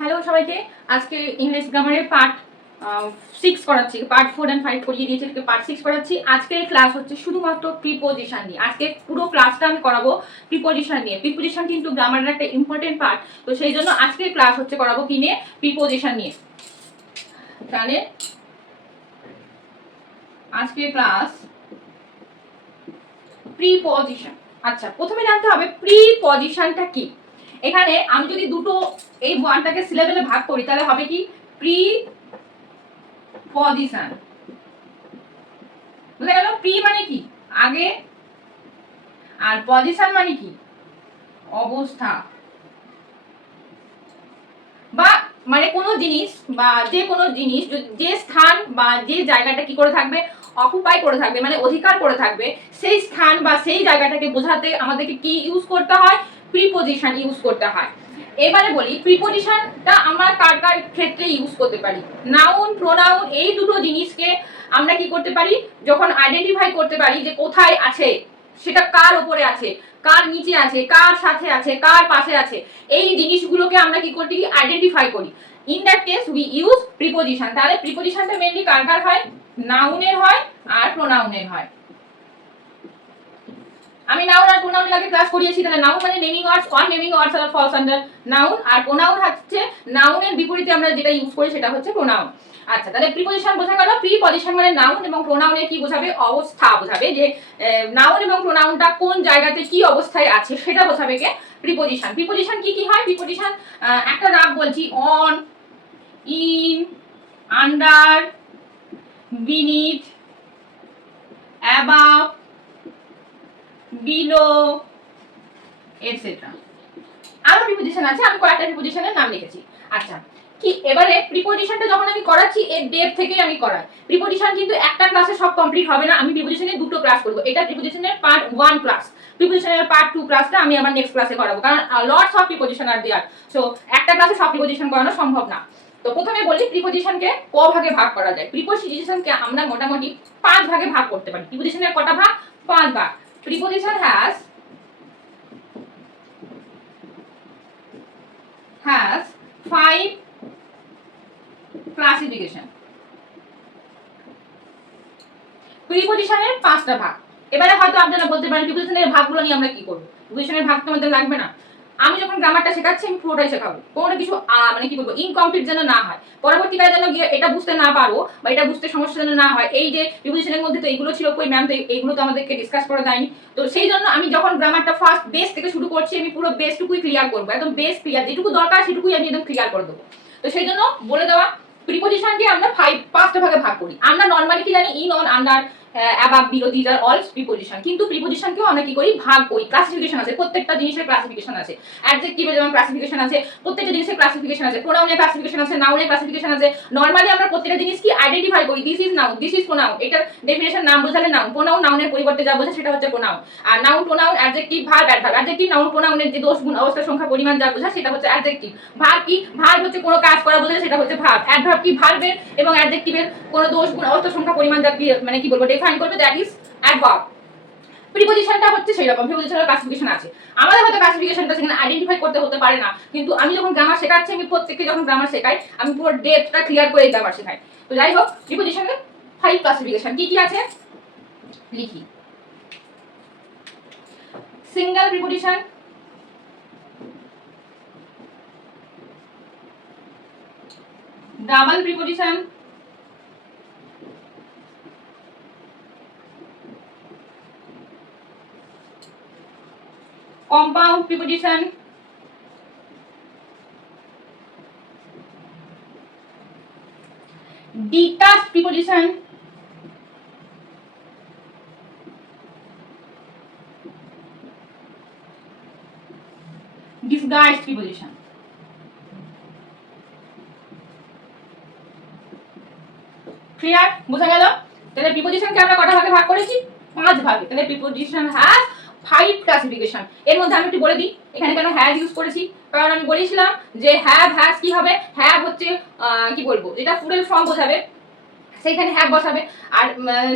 Hello সবাইকে। আজকে English গ্রামারের পার্ট 6 করাচ্ছি। পার্ট 4 এন্ড 5 করিয়ে দিয়েছি, পার্ট 6 করাচ্ছি। আজকের ক্লাস হচ্ছে শুধুমাত্র প্রিপোজিশন নিয়ে। আজকে পুরো ক্লাসটা আমি করাবো প্রিপোজিশন নিয়ে। প্রিপোজিশন কিন্তু গ্রামারের একটা ইম্পর্টেন্ট পার্ট, তো সেই জন্য আজকের ক্লাস হচ্ছে করাবো কি নিয়ে, প্রিপোজিশন নিয়ে। তাহলে আজকের ক্লাস প্রিপোজিশন। আচ্ছা, প্রথমে জানতে হবে প্রিপোজিশনটা কি। এখানে আমি যদি দুটো এই ওয়ানটাকে সিলেবেলে ভাগ করি তাহলে হবে কি প্রিপোজিশন। বুঝা গেল? প্রি মানে কি আগে, আর পজিশন মানে কি অবস্থা, বা মানে কোনো জিনিস বা যে কোনো জিনিস যে স্থান বা যে জায়গাটা কি করে থাকবে, অকুপাই করে থাকবে, মানে অধিকার করে থাকবে, সেই স্থান বা সেই জায়গাটাকে বোঝাতে আমাদেরকে কি ইউজ করতে হয়, প্রিপোজিশন ইউজ করতে হয়। এবারে বলি প্রিপোজিশনটা আমরা কার কার ক্ষেত্রে ইউজ করতে পারি। নাউন প্রোনাউন এই দুটো জিনিসকে আমরা কি করতে পারি, যখন আইডেন্টিফাই করতে পারি যে কোথায় আছে, সেটা কার উপরে আছে, কার নিচে আছে, কার সাথে আছে, কার পাশে আছে, এই জিনিসগুলোকে আমরা কি করি, আইডেন্টিফাই করি। In that case we use preposition. তাহলে প্রিপোজিশনটা মেইনলি কার কার হয়, নাউনের হয় আর প্রোনাউনের হয়। আমি নাউন আর প্রোনাউনের আগে ক্লাস করিয়েছি। তাহলে নাউন মানে naming words, on naming words আর ফলস আন্ডার নাউন, আর প্রোনাউন হচ্ছে নাউনের বিপরীতে আমরা যেটা ইউজ করি সেটা হচ্ছে প্রোনাউন। আচ্ছা, তাহলে প্রিপোজিশন বোঝা গেল। প্রিপোজিশন মানে নাউন এবং প্রোনাউনের কি বোঝাবে, অবস্থা বোঝাবে, যে নাউন এবং প্রোনাউনটা কোন জায়গাতে কি অবস্থায় আছে সেটা বোঝাবে কে প্রিপোজিশন। প্রিপোজিশন কি কি হয়, প্রিপোজিশন একটা নাম বলছি, on, in, under, beneath, above, below, etcetera. আরো প্রিপোজিশন আছে, আমি কয়েকটা প্রিপোজিশনের নাম লিখেছি। আচ্ছা, কি এবারে প্রিপোজিশনটা যখন আমি করাচ্ছি এর ডেপ থেকে আমি করাই। প্রিপোজিশন কিন্তু একটা ক্লাসে সব কমপ্লিট হবে না, আমি প্রিপোজিশনের দুটো ক্লাস করব। এটা প্রিপোজিশনের পার্ট 1 ক্লাস, প্রিপোজিশনের পার্ট 2 ক্লাসটা আমি আবার নেক্সট ক্লাসে করাবো, কারণ lots of preposition are there, so একটা ক্লাসে সব প্রিপোজিশন করানো সম্ভব না। তো প্রথমে বলি প্রিপোজিশনকে ক ভাগে ভাগ করা যায়। প্রিপোজিশনকে আমরা মোটামুটি 5 ভাগে ভাগ করতে পারি। প্রিপোজিশনের কটা ভাগ, 5 ভাগ। Preposition has 5 classification. প্রিপোজিশনের 5টা ভাগ। এবারে হয়তো আপনারা বলতে পারেন প্রিপোজিশনের ভাগগুলো নিয়ে আমরা কি করব, প্রিপোজিশনের ভাগ তো আমাদের লাগবে না। আমি যখন গ্রামারটা শেখাচ্ছি আমি পুরোটাই শেখাবো, কোনো কিছু মানে কি বলবো ইনকমপ্লিট যেন না হয়, পরবর্তীকালে যেন গিয়ে এটা বুঝতে না পারো বা এটা বুঝতে সমস্যা যেন না হয়, এই যে প্রিপোজিশনের মধ্যে তো এইগুলো ছিল, কই ম্যাম তো এইগুলো তো আমাদেরকে ডিসকাস করা যায়নি। তো সেই জন্য আমি যখন গ্রামারটা ফার্স্ট বেস থেকে শুরু করছি আমি পুরো বেসটুকুই ক্লিয়ার করবো, একদম বেস ক্লিয়ার, যেটুকু দরকার সেটুকুই আমি একদম ক্লিয়ার করে দেবো। তো সেই জন্য বলে দেওয়া প্রিপোজিশনকে আমরা 5টা ভাগে ভাগ করি। আমরা নরমালি কি জানি, in, on, under, above, below, this are all preposition. কিন্তু প্রিপোজিশনকেও আমরা কি করি, ভাগ করি, ক্লাসিফিকেশন আছে, প্রত্যেকটা জিনিসের ক্লাসিফিকেশন আছে। অ্যাডজেক্টিভের যেমন ক্লাসিফিকেশন আছে, প্রত্যেকটা জিনিসের ক্লাসিফিকেশন আছে, প্রোনাউনের ক্লাসিফিকেশন আছে, নাউনের ক্লাসিফিকেশন আছে। নরমালি আমরা প্রত্যেকটা জিনিস কি আইডেন্টিফাই করি, this is noun, this is pronoun, এটার ডেফিনেশন নাম বোঝালে নাউন, প্রোনাউন নাউনের পরিবর্তে যা বোঝায় সেটা হচ্ছে প্রোনাউন। আর noun pronoun adjective verb adverb, adjective noun প্রোনাউনের যে দোষ গুণ অবস্থা সংখ্যা পরিমাণ যা বোঝায় সেটা হচ্ছে অ্যাডজেক্টিভ। ভার্ব কি, ভার্ব হচ্ছে কোনো কাজ করা বোঝায় সেটা হচ্ছে ভার্ব। অ্যাডভার্ব কি, ভার্বের এবং অ্যাডজেক্টিভের কোনো দোষ গুণ অবস্থা সংখ্যা পরিমাণ যা মানে কি বলবো ডিফাইন করবে, দ্যাট ইজ অ্যাডভার্ব। প্রিপোজিশনটা হচ্ছে সেই রকম, প্রিপোজিশনের ক্লাসিফিকেশন আছে। আমাদের হয়তো ক্লাসিফিকেশনটা সেখানে আইডেন্টিফাই করতে হতে পারে না, কিন্তু আমি যখন গ্রামার শেখাচ্ছি, আমি প্রত্যেককে যখন গ্রামার শেখাই আমি পুরো ডেপথটা ক্লিয়ার করে গ্রামার শেখাই। তো যাই হোক, প্রিপোজিশনের 5 ক্লাসিফিকেশন কি কি আছে লিখি। Single preposition, double preposition, compound preposition, detached preposition, disguised preposition। Clear, বোঝা গেল? তাহলে প্রিপোজিশনকে আমরা কটা ভাগে ভাগ করেছি, 5 ভাগে। তাহলে প্রিপোজিশন হ্যাজ 5 ক্লাসিফিকেশন। এর মধ্যে আমি একটু বলে দিই এখানে কেন হ্যাজ ইউজ করেছি, কারণ আমি বলেছিলাম যে হ্যাভ হ্যাজ কি হবে, হ্যাভ হচ্ছে কি বলবো যেটা ফুল ফর্ম বোঝাবে সেইখানে হ্যাভ বসাবে, আর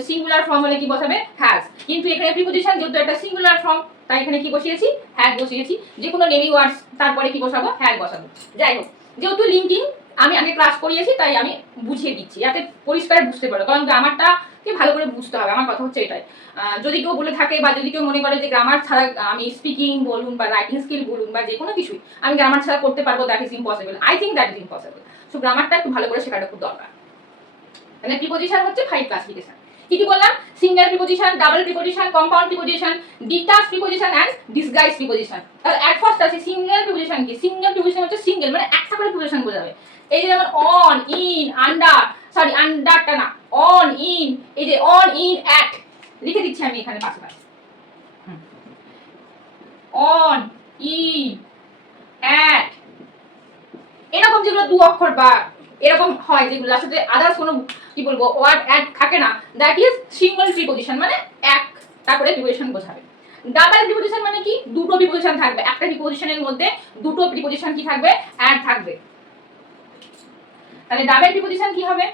সিঙ্গুলার ফর্ম হলে কি বসাবে, হ্যাজ। কিন্তু এখানে প্রিপোজিশন যেহেতু একটা সিঙ্গুলার ফর্ম, তাই এখানে কি বসিয়েছি, হ্যাভ বসিয়েছি। যে কোনো নেমিং ওয়ার্ডস তারপরে কি বসাবো, হ্যাভ বসাবো। যাই হোক, যেহেতু লিঙ্কিং আমি আগে ক্লাস করিয়েছি তাই আমি বুঝিয়ে দিচ্ছি যাতে পরিষ্কার বুঝতে পারো, কারণ গ্রামারটাকে ভালো করে বুঝতে হবে। আমার কথা হচ্ছে এটাই। যদি কেউ বলে থাকে বা যদি কেউ মনে করে যে গ্রামার ছাড়া আমি স্পিকিং বলুন বা রাইটিং স্কিল বলুন বা যে কোনো কিছুই আমি গ্রামার ছাড়া করতে পারবো, that is impossible. I think that is impossible. So গ্রামারটা একটু ভালো করে শেখাটা খুব দরকার। তাহলে প্রিপোজিশন হচ্ছে 5 ক্লাসিফিকেশন। কি কি বললাম? Single preposition, double preposition, compound preposition, detach preposition and disguise preposition. তাহলে এট ফার্স্ট আছে সিঙ্গেল প্রিপোজিশন। কি সিঙ্গেল প্রিপোজিশন? হচ্ছে সিঙ্গেল মানে একটা করে প্রিপোজিশন বোঝাবে। এই যে যেমন অন, ইন, আন্ডার, সরি আন্ডারটা না, অন, ইন, এই যে অন, ইন, অ্যাট লিখে দিচ্ছি আমি এখানে পাশাপাশি। অন, ইন, অ্যাট, এরকম যেগুলো দু অক্ষর বা এরকম হয় যেগুলো আসলে আদার্স কোনো কি বলবো ওয়ার্ড অ্যাড থাকে না, দ্যাট ইজ সিঙ্গল প্রিপোজিশন, মানে একটা করে প্রিপোজিশন বোঝাবে। ডাবল প্রিপোজিশন মানে কি? দুটো প্রিপোজিশন থাকবে, একটা প্রিপোজিশনের মধ্যে দুটো প্রিপোজিশন কি থাকবে? অ্যাড থাকবে। তাহলে ডাবল প্রিপোজিশন কি হবে?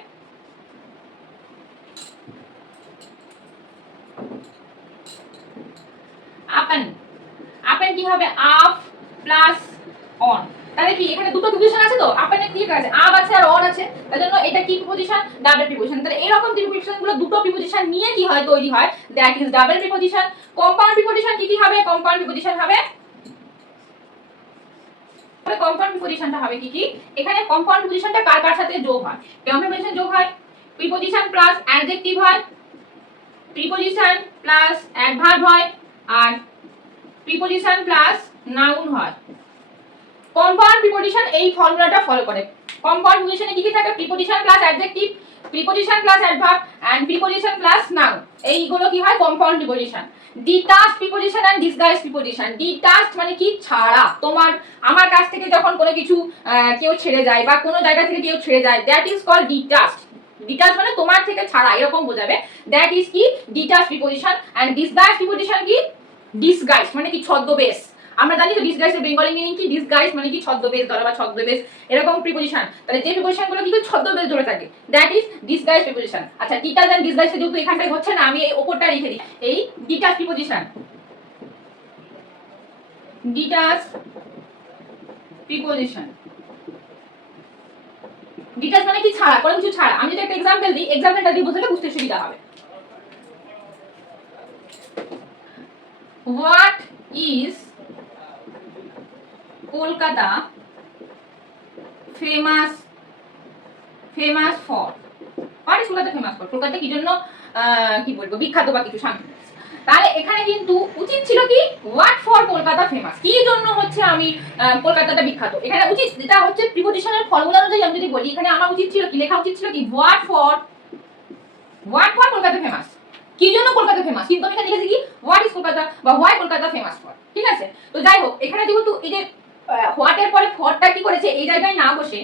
আপেন। আপেন কি হবে? Up plus on. তাহলে কি এখানে দুটো প্রিপোজিশন আছে, তো আপেনে কি আছে? আপ আছে আর অন আছে, তার জন্য এটা কি প্রিপোজিশন? Double preposition. তাহলে এরকম প্রিপোজিশন গুলো দুটো প্রিপোজিশন নিয়ে কি হয়? তৈরি হয়, that is double preposition. Compound preposition কি কি হবে? কম্পাউন্ড প্রিপোজিশন হবে, কম্পাউন্ড প্রিপোজিশনটা হবে কি কি? এখানে কম্পাউন্ড প্রিপোজিশনটা কার কার সাথে যোগ হয়? কেমন প্রিপোজিশন যোগ হয়? প্রিপোজিশন প্লাস অ্যাডজেক্টিভ হয়, প্রিপোজিশন প্লাস অ্যাডভার্ব হয়, আর প্রিপোজিশন প্লাস নাউন হয়। কম্পাউন্ড প্রিপোজিশন এই ফর্মুলাটা ফলো করে। কম্পাউন্ড প্রিপোজিশনে কি কি থাকে? Preposition plus adjective, preposition plus adverb and preposition plus noun. এইগুলো কি হয়? Compound preposition. Detached preposition and disguised preposition. Detached মানে কি? ছাড়া। তোমার আমার কাছ থেকে যখন কোনো কিছু কেউ ছেড়ে যায় বা কোনো জায়গা থেকে কেউ ছেড়ে যায়, that is called detached. Detached মানে তোমার থেকে ছাড়া, এরকম বোঝাবে। দ্যাট ইজ কি? Detached preposition. And disguised preposition কি? ডিসগাইজ মানে কি? ছদ্মবেশ। আমরা জানি তো ডিসগাইজের বেঙ্গলি মিনিং কি? ডিসগাইজ মানে কি? ছদ্মবেশ ধরা বা ছদ্মবেশ, এরকম প্রিপোজিশন। তাহলে যে প্রিপোজিশন গুলো কি ছদ্মবেশ ধরে থাকে, দ্যাট ইজ ডিসগাইজ প্রিপোজিশন। আচ্ছা, ডিটাচ এন্ড ডিসগাইজ যেহেতু এখানটায় হচ্ছে না, আমি এই উপরটা লিখে দিই। এই detach preposition, detach preposition. Detach মানে কি? ছাড়া, কোনো কিছু ছাড়া। আমি যদি একটা एग्जांपल দিই, एग्जांपलটা দিয়ে বোঝালে বুঝতে সুবিধা হবে। What is Kolkata famous for? What is Kolkata famous for? Kolkata কি জন্য কি বলবো বিখ্যাত বা কিছু সামথিং। তাহলে এখানে কিন্তু উচিত ছিল কি? হোয়াট ফর কলকাতা ফেমাস, কি জন্য হচ্ছে আমি কলকাতাটা বিখ্যাত। এখানে উচিত, যেটা হচ্ছে প্রিপোজিশনের ফর্মুলা অনুযায়ী আমি যদি বলি, এখানে আমার উচিত ছিল কি? লেখা উচিত ছিল কি? হোয়াট ফর কলকাতা ফেমাস, কি জন্য কলকাতা ফেমাস। কিন্তু আমি এখানে লিখেছি কি? হোয়াট ইজ কলকাতা বা হোয়াই কলকাতা ফেমাস ফর। ঠিক আছে, তো যাই হোক, এখানে যেহেতু এই যে হোয়াট এর পরে ফরটা কি করেছে? এই জায়গায় না বসে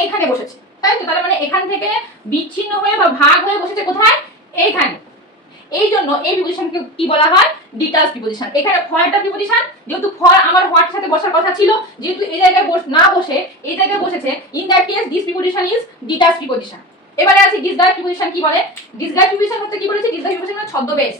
এইখানে বসেছে, তাই তো? তার মানে এখান থেকে বিচ্ছিন্ন হয়ে বা ভাগ হয়ে বসেছে কোথায়? এইখানে। এই জন্য এই প্রিপোজিশনকে কি বলা হয়? Detach preposition. এখানে ফর একটা প্রিপোজিশন, যেহেতু ফর আমার হোয়াট সাথে বসার কথা ছিল, যেহেতু এই জায়গায় না বসে এই জায়গায় বসেছে, in that case this preposition is detach preposition. এবারে আছে ডিসগাইজ প্রিপোজিশন। কি বলে? ডিসগাইজ প্রিপোজিশন হচ্ছে কি বলেছে? ডিসগাইজ প্রিপোজিশন মানে ছদ্মবেশ।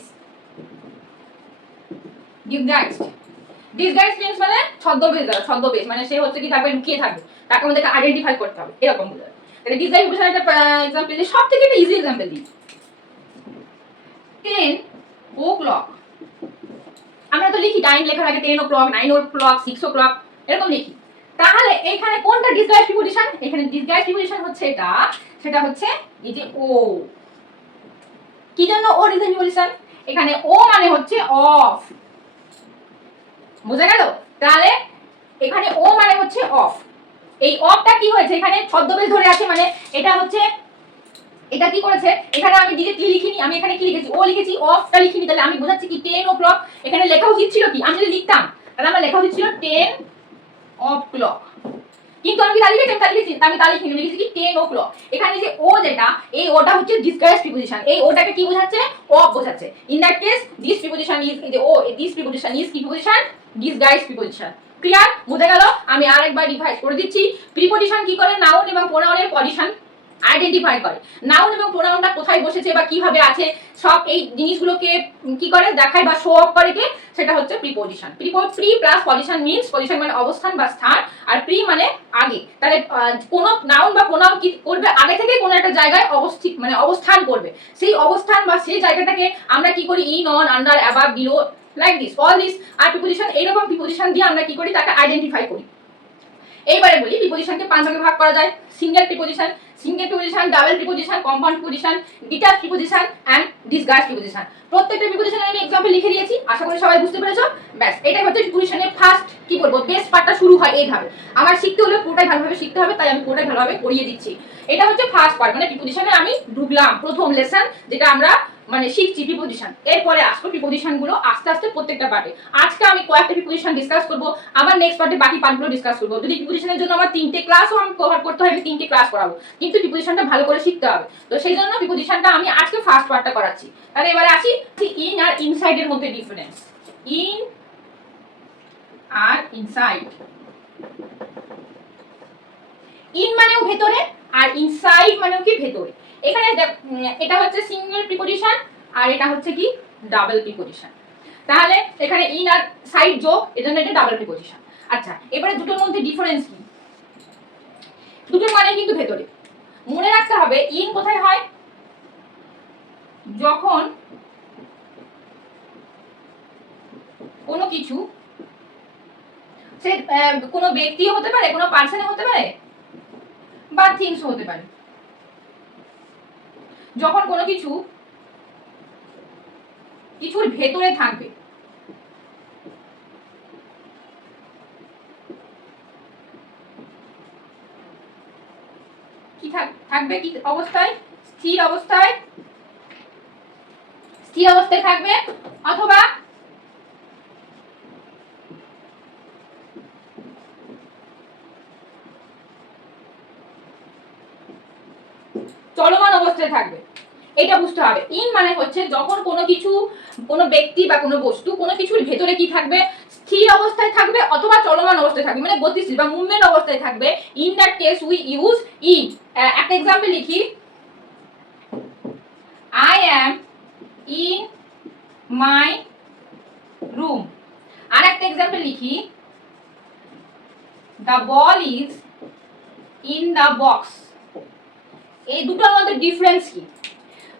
ডিসগাইজ মিন্স মানে ছদ্মবেশ দ্বারা, ছদ্মবেশ মানে সে হচ্ছে কি থাকবে? লুকিয়ে থাকবে, তাকে আমাদেরকে আইডেন্টিফাই করতে হবে, এরকম বোঝায়। তাহলে ডিসগাইজ প্রিপোজিশন একটা एग्जांपल দিই, সবথেকে একটা ইজি एग्जांपल দিই। 10 o'clock, আমরা তো লিখি টাইম লেখার আগে 10 o'clock, 9 o'clock, 6 o'clock এরকম লিখি। তাহলে এখানে কোনটা ডিসগাইজ প্রিপোজিশন? এখানে ডিসগাইজ প্রিপোজিশন হচ্ছে এটা, সেটা হচ্ছে এই যে ও। কি জন্য ও ডিসগাইজ প্রিপোজিশন? এখানে ও মানে হচ্ছে অফ, বুঝা গেল? তাহলে এখানে ও মানে হচ্ছে অফ। এই অফটা কি হয়েছে? এখানে ছদ্মবেশ ধরে আছে, মানে এটা হচ্ছে, এটা কি করেছে? এখানে আমি ডিরেক্টলি লিখিনি, আমি এখানে কি লিখেছি? ও লিখেছি, অফটা লিখিনি। তাহলে আমি বোঝাচ্ছি কি 10 o'clock। এখানে লেখা উচিত ছিল কি? আমি যদি লিখতাম তাহলে আমার লেখা উচিত ছিল 10 o'clock, কিন্তু আমি কি তালি লিখেছি? আমি তালি লিখিনি, লিখেছি কি 10 o'clock। এখানে যে ও, যেটা এই ওটা হচ্ছে ডিসগাইজ প্রিপোজিশন। এই ওটাকে কি বোঝাচ্ছে? অফ বোঝাচ্ছে। In that case this preposition is, এই যে ও, দিস প্রিপোজিশন ইজ কি প্রিপোজিশন? Disguise preposition. ক্লিয়ার? বুঝা গেল? আমি আরেকবার রিভাইজ করে দিচ্ছি। প্রিপোজিশন কি করে? নাউন এবং প্রোনাউনের পজিশন আইডেন্টিফাই করে। নাউন এবং প্রোনাউনটা কোথায় বসেছে বা কিভাবে আছে সব এই জিনিসগুলোকে কি করে দেখায় বা শো অফ করে কে, সেটা হচ্ছে preposition. Pre plus position means, position মানে অবস্থান বা স্থান, আর প্রি মানে আগে। তাহলে কোন নাউন বা প্রোনাউন কি করবে, আগে থেকে কোনো একটা জায়গায় মানে অবস্থান করবে। সেই অবস্থান বা সেই জায়গাটাকে আমরা কি করি, in, on, under, above, below, like this, all this are preposition. এইরকম প্রিপজিশন দিয়ে আমরা কি করি, তাকে আইডেন্টিফাই করি। এইবারে বলি প্রিপজিশনকে 5 ভাগে ভাগ করা যায়। Single preposition, double preposition, compound preposition, detach preposition and disgust preposition. প্রত্যেকটা প্রিপজিশনের আমি एग्जांपल লিখে দিয়েছি, আশা করি সবাই বুঝতে পেরেছো। ব্যাস, এটাই হচ্ছে প্রিপজিশনের ফার্স্ট কি বলবো বেস পার্টটা শুরু হয় এইভাবে। আমার শিখতে হলে পুরোটাই ভালোভাবে শিখতে হবে, তাই আমি পুরোটাই ভালোভাবে করিয়ে দিচ্ছি। এটা হচ্ছে ফার্স্ট পার্ট, মানে প্রিপজিশনে আমি ঢুকলাম, প্রথম লেসন যেটা আমরা মানে শিখছি প্রিপজিশন। এরপরে আসবে প্রিপজিশন গুলো আস্তে আস্তে প্রত্যেকটা পার্টে। আজকে আমি কয়েকটা প্রিপজিশন ডিসকাস করব, আবার নেক্সট পার্টে বাকি পার্টগুলো ডিসকাস করব। যদি প্রিপজিশনের জন্য আমার 3টে ক্লাসও আমি কভার করতে হয়, আমি 3টে ক্লাস করাবো, কিন্তু প্রিপজিশনটা ভালো করে শিখতে হবে। তো সেই জন্য প্রিপজিশনটা আমি আজকে ফার্স্ট পার্টটা করাচ্ছি। তাহলে এবারে আসি ইন আর ইনসাইড এর মধ্যে ডিফারেন্স। ইন আর ইনসাইড। ইন মানেও ভেতরে, আর ইনসাইড মানেও কি ভেতরে। এখানে এটা হচ্ছে সিঙ্গেল প্রিপজিশন, আর এটা হচ্ছে কি ডাবল প্রিপজিশন। তাহলে এখানে ইন আর সাইড যোগ, এজন্য এটা ডাবল প্রিপজিশন। আচ্ছা, এবারে দুটোর মধ্যে ডিফারেন্স কি? দুটোর মানে কিন্তু ভেতরে। মনে রাখতে হবে ইন কোথায় হয়, যখন কোনো কিছু, সে কোনো ব্যক্তিও হতে পারে, কোনো পার্সনও হতে পারে, বা থিংসও হতে পারে। যখন কোনো কিছু কিছুর ভেতরে থাকবে, কি থাকবে, কি অবস্থায়, স্থির অবস্থায়, স্থির অবস্থায় থাকবে, অথবা চলমান অবস্থায় থাকবে। এটা বুঝতে হবে। ইন মানে হচ্ছে যখন কোনো কিছু, কোনো ব্যক্তি বা কোনো বস্তু কোনো কিছুর ভেতরে কি থাকবে, স্থির অবস্থায় থাকবে অথবা চলমান অবস্থায় থাকবে, মানে গতিশীল বা মুভমেন্ট অবস্থায় থাকবে। In that case we use in. একটা एग्जांपल লিখি, I am in my room. আর একটা एग्जांपल লিখি, the ball is in the box. এই দুটোর মধ্যে ডিফারেন্স কি?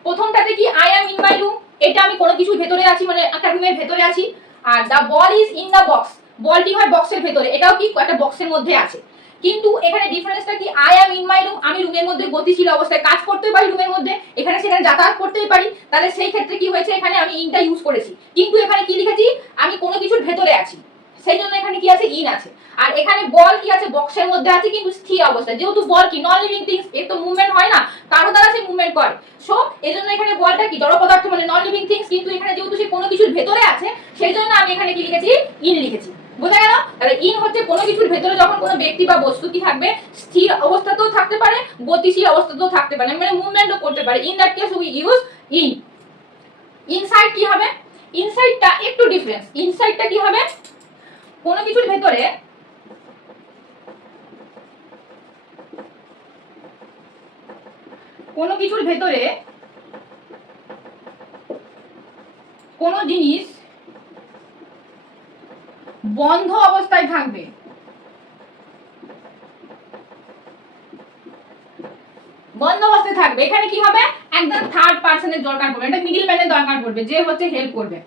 প্রথমটাতে কি I am in my room, এটা আমি কোনো কিছুর ভেতরে আছি, মানে একটা রুমের ভেতরে আছি। Are the ball is in the box, বলটি হয় বক্সের ভেতরে, এটাও কি একটা বক্সের মধ্যে আছে। কিন্তু এখানে ডিফারেন্সটা কি, I am in my room, আমি রুমের মধ্যে গতিশীল অবস্থায় কাজ করতে পারি, রুমের মধ্যে এখানে সেখানে যাতায়াত করতেই পারি। তাহলে সেই ক্ষেত্রে কি হয়েছে, এখানে আমি ইনটা ইউজ করেছি, কিন্তু এখানে কি লিখেছি, আমি কোনো কিছুর ভেতরে আছি, সেই জন্য এখানে কি আছে, ইন আছে। আর এখানে বল কি আছে, বক্সের মধ্যে আছে কিন্তু স্থির অবস্থায়। যেহেতু বল কি নন লিভিং থিংস, এর তো মুভমেন্ট হয় না, কারো দ্বারা সে মুভমেন্ট করে। সো এজন্য এখানে বলটা কি জড় পদার্থ, মানে নন লিভিং থিংস, কিন্তু এখানে যেহেতু সে কোনো কিছুর ভেতরে আছে, সেই জন্য আমি এখানে কি লিখেছি, ইন লিখেছি। বোঝা গেল? তাহলে ইন হচ্ছে কোনো কিছুর ভেতরে যখন কোনো ব্যক্তি বা বস্তু কি থাকবে, স্থির অবস্থাতেও থাকতে পারে, গতিশীল অবস্থাতেও থাকতে পারে, মানে মুভমেন্টও করতে পারে। In that case we use in. Inside কি হবে, ইনসাইডটা একটু ডিফারেন্স। ইনসাইডটা কি হবে, কোনো কিছুর ভেতরে কোনো কিছুর ভেতরে কোনো জিনিস বন্ধ অবস্থায় থাকবে। বন্ধ অবস্থায় থাকবে, এখানে কি হবে, একদম থার্ড পারসনের দরকার পড়বে, এটা মিডল ম্যানের দরকার পড়বে, যে হচ্ছে হেল্প করবে,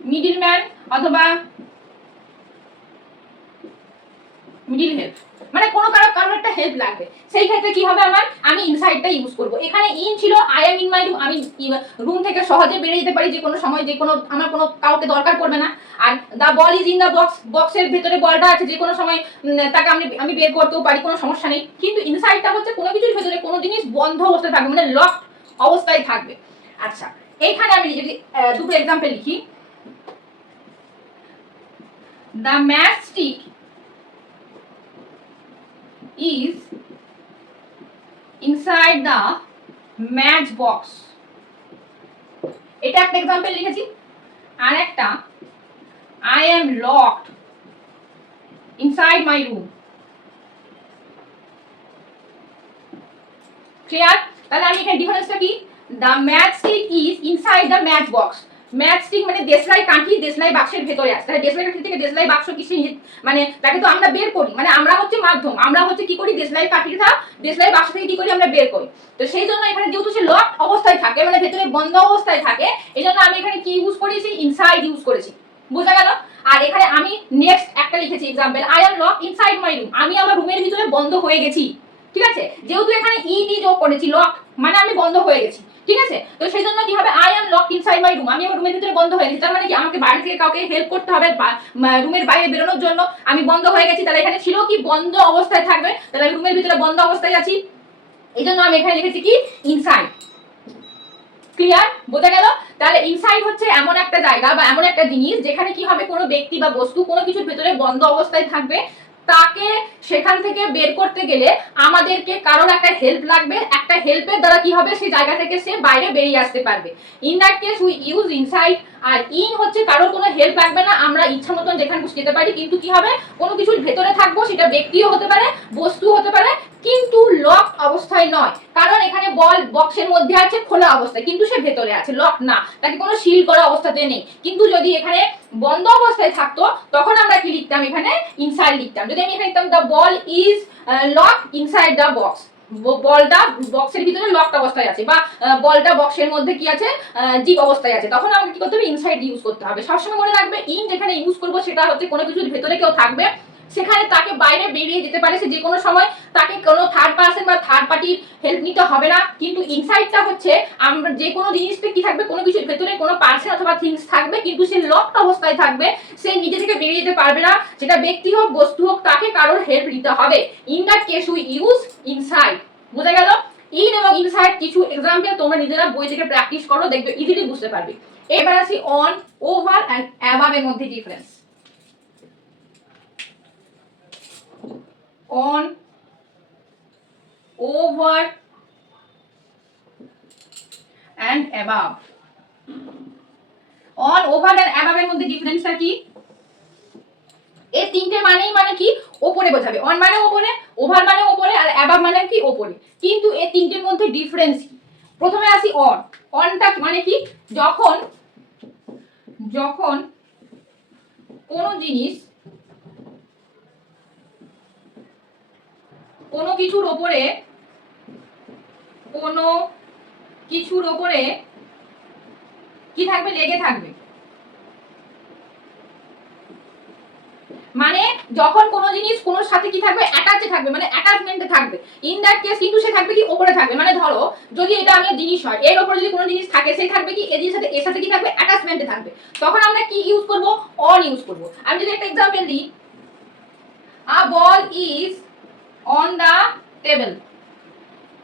মিডল ম্যান অথবা মিডল হেল্প, মানে কোনো কারো একটা হেল্প লাগবে। সেই ক্ষেত্রে কি হবে, আমি ইনসাইডটা ইউজ করব। এখানে ইন ছিল, I am in my room, আমি রুম থেকে সহজে বেরিয়ে যেতে পারি যে কোনো সময়, যে কোনো আমার কোনো কাউকে দরকার পড়বে না। Are the ball is in the box, বক্সের ভেতরে বলটা আছে, যে কোনো সময় তাকে আমি বের করতেও পারি, কোনো সমস্যা নেই। কিন্তু ইনসাইডটা হচ্ছে কোনো কিছুর ভেতরে কোনো জিনিস বন্ধ অবস্থায় থাকবে, মানে লক অবস্থায় থাকবে। আচ্ছা, এইখানে আমি যদি দুটো एग्जांपल লিখি, the ম্যাচস্টিক is inside the match box। এটা একটা एग्जांपल লিখেছি। আর একটা, I am locked inside my room। Clear? তাহলে আমি এখানে ডিফারেন্সটা কি, the match stick is inside the match box. Match stick মানে দেশলাই কাঠি দেশলাই বাক্সের ভেতরে আছে। তাহলে দেশলাই কাঠি থেকে দেশলাই বাক্স কিসে, মানে তাকে তো আমরা বের করি, মানে আমরা হচ্ছে মাধ্যম, আমরা হচ্ছে কি করি, দেশলাই কাঠিটা দেশলাই বাক্স থেকে কি করি, আমরা বের করি। তো সেই জন্য এখানে যেহেতু সে লক অবস্থায় থাকে, মানে ভেতরে বন্ধ অবস্থায় থাকে, এই জন্য আমি এখানে কি ইউজ করেছি, ইনসাইড ইউজ করেছি। বোঝা গেল? আর এখানে আমি নেক্সট একটা লিখেছি example, I am lock inside my room, আমি আমার রুমের ভিতরে বন্ধ হয়ে গেছি। ঠিক আছে, যেহেতু এখানে ইডি যোগ করেছি, লক মানে আমি বন্ধ হয়ে গেছি। ঠিক আছে, তো সেই জন্য কি হবে, I am locked inside my room, আমি আমার রুমের ভিতরে বন্ধ হয়ে গেছি। তার মানে কি আমাকে বাইরে থেকে কাউকে হেল্প করতে হবে রুমের বাইরে বেরোনোর জন্য, আমি বন্ধ হয়ে গেছি। তাহলে এখানে ছিল কি, বন্ধ অবস্থায় থাকবে, তাহলে আমি রুমের ভিতরে বন্ধ অবস্থায় আছি, এই জন্য আমি এখানে লিখেছি কি, ইনসাইড। ক্লিয়ার? বোঝা গেল? তাহলে ইনসাইড হচ্ছে এমন একটা জায়গা বা এমন একটা জিনিস যেখানে কি হবে, কোনো ব্যক্তি বা বস্তু কোনো কিছুর ভেতরে বন্ধ অবস্থায় থাকবে, তাকে সেখান থেকে বের করতে গেলে আমাদেরকে কারোর একটা হেল্প লাগবে, একটা হেল্পের দ্বারা কি হবে, সেই জায়গা থেকে সে বাইরে বেরিয়ে আসতে পারবে। In that case we use inside. আর ইন হচ্ছে কারোর কোনো হেল্প লাগবে না, আমরা ইচ্ছা মতন যেখানে খুশি যেতে পারি, কিন্তু কি হবে, কোনো কিছুর ভেতরে থাকবো, সেটা ব্যক্তিও হতে পারে, বস্তু হতে পারে, কিন্তু লক অবস্থায় নয়। কারণ এখানে বল বক্সের মধ্যে আছে খোলা অবস্থায়, কিন্তু সে ভেতরে আছে, লক না, তাকে কোনো সিল করা অবস্থাতে নেই। কিন্তু যদি এখানে বন্ধ অবস্থায় থাকতো, তখন আমরা কি লিখতাম, এখানে ইনসাইড লিখতাম। যদি আমি এখানে লিখতাম the ball is lock inside the box, বলটা বক্সের ভিতরে লকড অবস্থায় আছে, বা বলটা বক্সের মধ্যে কি আছে, জিপ অবস্থায় আছে, তখন আমাকে কি করতে হবে, ইনসাইড ইউজ করতে হবে। সবসময় মনে রাখবে, ইন যেখানে ইউজ করবো সেটা হচ্ছে কোনো কিছুর ভেতরে কেউ থাকবে, সেখানে তাকে বাইরে বেরিয়ে যেতে পারে সে যে কোনো সময়, তাকে কোনো থার্ড পার্সন বা থার্ড পার্টির হেল্প নিতে হবে না। কিন্তু ইনসাইডটা হচ্ছে আমরা যে কোনো জিনিসটা কি থাকবে, কোনো কিছুর ভেতরে কোনো পার্সন অথবা থিংস থাকবে, কিন্তু সে লকড অবস্থায় থাকবে, সে নিজে থেকে বেরিয়ে যেতে পারবে না, সেটা ব্যক্তি হোক বস্তু হোক, তাকে কারোর হেল্প নিতে হবে। In that case we use inside. বোঝা গেল? ইন এবং ইনসাইড কিছু এক্সাম্পল তোমরা নিজেরা বই থেকে প্র্যাকটিস করো, দেখবে ইজিলি বুঝতে পারবে। এবার আসি অন, ওভার এন্ড অ্যাবাভ এর মধ্যে difference. on, over and above. on, over and above এর মধ্যে ডিফারেন্সটা কি? এই তিনটে মানেই মানে কি, উপরে বোঝাবে। on মানে উপরে, over মানে উপরে, আর above মানে কি, উপরে। কিন্তু এই তিনটের মধ্যে ডিফারেন্স কি? প্রথমে আসি on। onটা মানে কি, যখন যখন কোনো জিনিস কোনো কিছুর ওপরে কি থাকবে, লেগে থাকবে। মানে যখন কোনো জিনিস কোনোর সাথে কি থাকবে, অ্যাটাচে থাকবে, মানে অ্যাটাচমেন্টে থাকবে। ইন দ্যাট কেস কিন্তু সে থাকবে কি, উপরে থাকবে। মানে ধরো যদি এটা আমার জিনিস হয়, এর উপরে যদি কোনো জিনিস থাকে, সে থাকবে কি, এই জিনিসের সাথে এর সাথে কি থাকবে, অ্যাটাচমেন্টে থাকবে। তখন আমরা কি ইউজ করব, অন ইউজ করব। আমি যদি একটা एग्जांपल দিই, আ বল ইজ অন দা টেবিল,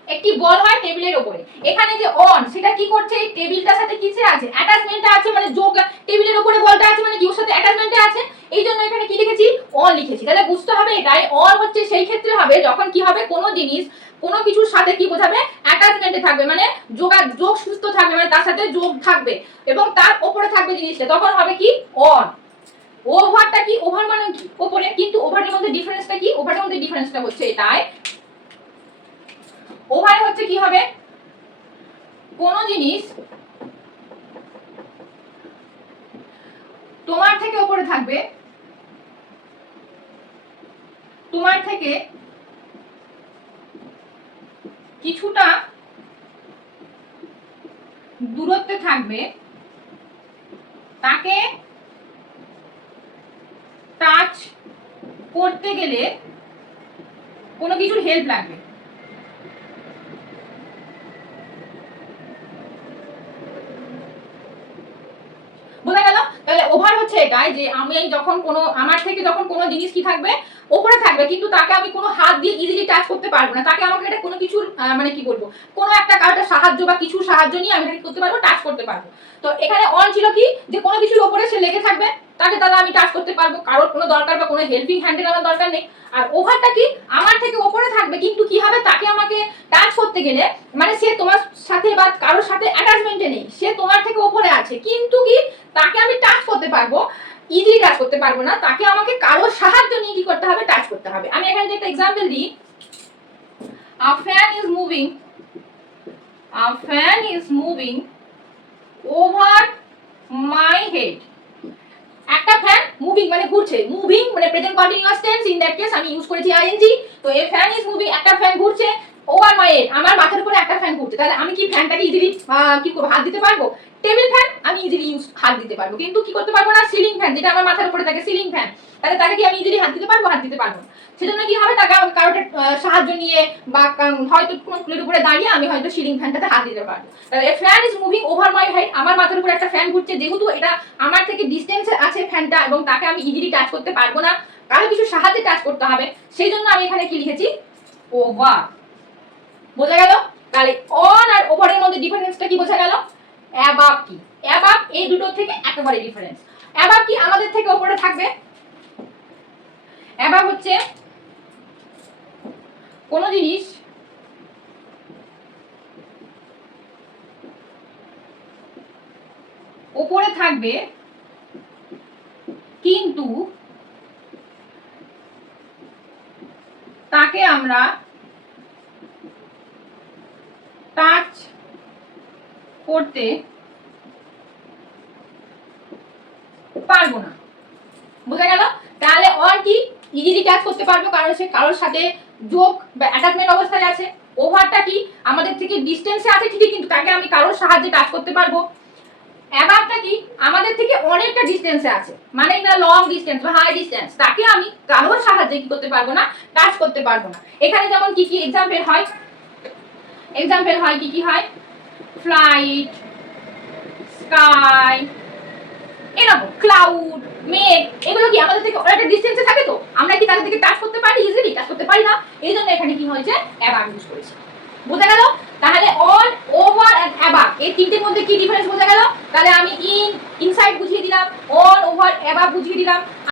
একটি বল হয় টেবিলের উপরে। এখানে যে অন, সেটা কি করছে, এই টেবিলটার সাথে কিসে আছে, অ্যাটাচমেন্টে আছে, মানে যোগ, টেবিলের উপরে বলটা আছে মানে কি, ওর সাথে অ্যাটাচমেন্টে আছে, এই জন্য এখানে কি লিখেছি, অন লিখেছি। তাহলে বুঝতে হবে এটাই, অন হচ্ছে সেই ক্ষেত্রে হবে যখন কি হবে, কোনো জিনিস কোনো কিছুর সাথে কি বোঝাবে, অ্যাটাচমেন্টে থাকবে, মানে যোগ সুস্থ থাকবে, মানে তার সাথে যোগ থাকবে এবং তার উপরে থাকবে জিনিসটা, তখন হবে কি, অন। ওভারটা কি, ওভার মানে কি, উপরে, কিন্তু ওভারের মধ্যে ডিফারেন্সটা কি, ওভারের মধ্যে ডিফারেন্সটা হচ্ছে এটাই, ওভারে হচ্ছে কি হবে, কোন জিনিস তোমার থেকে উপরে থাকবে, তোমার থেকে কিছুটা দূরত্বে থাকবে, তাকে টাচ করতে গেলে কোনো কিছুর হেল্প লাগবে। বোঝা গেল? তাহলে ওভার হচ্ছে এটাই যে আমি যখন কোনো আমার থেকে যখন কোনো জিনিস কি থাকবে, উপরে থাকবে, কিন্তু তাকে আমি কোনো হাত দিয়ে ইজিলি টাচ করতে পারবো না, তাকে আমাকে এটা কোনো কিছুর মানে কি বলবো, কোনো একটা কারোর সাহায্য বা কিছু সাহায্য নিয়ে আমি এটা করতে পারবো, টাচ করতে পারবো। তো এখানে অন ছিল কি, যে কোনো কিছুর উপরে সে লেগে থাকবে, তাকে তাহলে আমি টাচ করতে পারবো, কারোর কোনো দরকার বা কোনো হেল্পিং হ্যান্ডের আমার দরকার নেই। আর ওভারটা কি, আমার থেকে উপরে থাকবে, কিন্তু কি হবে, তাকে আমাকে টাচ করতে গেলে, মানে সে তোমার সাথে বা কারোর সাথে অ্যাটাচমেন্টে নেই, সে তোমার থেকে উপরে আছে, কিন্তু কি তাকে আমি টাচ করতে পারবো, ইজিলি টাচ করতে পারবো না, তাকে আমাকে কারোর সাহায্য নিয়ে কি করতে হবে, টাচ করতে হবে। আমি এখানে যে একটা एग्जांपल দিই, a fan is moving a fan is moving over my head. একটা ফ্যান মুভিং মানে ঘুরছে, মুভিং মানে present continuous tense, in that case আমি ইউজ করেছি আইএনজি। তো এ ফ্যান ইজ মুভিং, একটা ফ্যান ঘুরছে ওভার মাই হেড, আমার মাথার উপরে একটা ফ্যান ঘুরছে। তাহলে আমি কি ফ্যানটাকে ইজিলি কি করব, হাত দিতে পারবো? টেবিল ফ্যান আমি ইজিলি হাত দিতে পারবো, কিন্তু কি করতে পারবো না সিলিং ফ্যান, যেটা আমার মাথার উপরে থাকে সিলিং ফ্যান, তাহলে তাকে কি আমি ইজিলি হাত দিতে পারবো? হাত দিতে পারবো না। সেজন্য কি হবে, তাকে কারোর সাহায্য নিয়ে বা হয়তো কোনো টুলের উপরে দাঁড়িয়ে আমি হয়তো সিলিং ফ্যানটাতে হাত দিতে পারবো। তাহলে fan is moving over my head, আমার মাথার উপরে একটা ফ্যান ঘুরছে, যেহেতু এটা আমার থেকে ডিস্টেন্সে আছে ফ্যানটা এবং তাকে আমি ইজিলি টাচ করতে পারবো না, কারো কিছু সাহায্যে টাচ করতে হবে, সেই জন্য আমি এখানে কি লিখেছি ওভার। বোঝা গেল? তাহলে অন আর ওভারের মধ্যে ডিফারেন্সটা কি বোঝা গেল? অ্যাবাভ কি, অ্যাবাভ এই দুটো থেকে একেবারে ডিফারেন্স। অ্যাবাভ কি আমাদের থেকে উপরে থাকবে, অ্যাবাভ হচ্ছে কোন জিনিস উপরে থাকবে কিন্তু তাকে আমরা টাচ করতে পারবো না। বোঝা গেল? তাহলে অন কি ইজিলি টাচ করতে পারবো কারণ সে কারোর সাথে যোগ বা অ্যাটাচমেন্ট অবস্থায় আছে। ওভারটা কি আমাদের থেকে ডিস্টেন্সে আছে ঠিকই, কিন্তু তাকে আমি কারোর সাহায্যে টাচ করতে পারবো। অ্যাবাভটা কি আমাদের থেকে অনেকটা ডিস্টেন্সে আছে, মানে না লং ডিস্টেন্স বা হাই ডিস্টেন্স, তাকে আমি কারোর সাহায্যে কি করতে পারবো না, টাচ করতে পারবো না। এখানে যেমন কি কি এক্সাম্পল হয়, এক্সাম্পল হয় কি কি হয়, ফ্লাইট, স্কাই, এরকম ক্লাউড, মেঘ, এগুলো কি আমাদের থেকে অনেকটা ডিস্টেন্সে থাকে, তো আমরা কি তাদের থেকে টাচ করতে পারি? ইজিলি টাচ করতে পারি না, এই জন্য এখানে কি হয়েছে অ্যাবাভ ইউজ করেছি। বোঝা গেল? তাহলে অন, ওভার এন্ড অ্যাবাভ এই তিনটের মধ্যে কি ডিফারেন্স বোঝা গেল? তাহলে আমি ইনসাইড বুঝিয়ে দিলাম, অন, ওভার, অ্যাবাভ বুঝিয়ে দিলাম।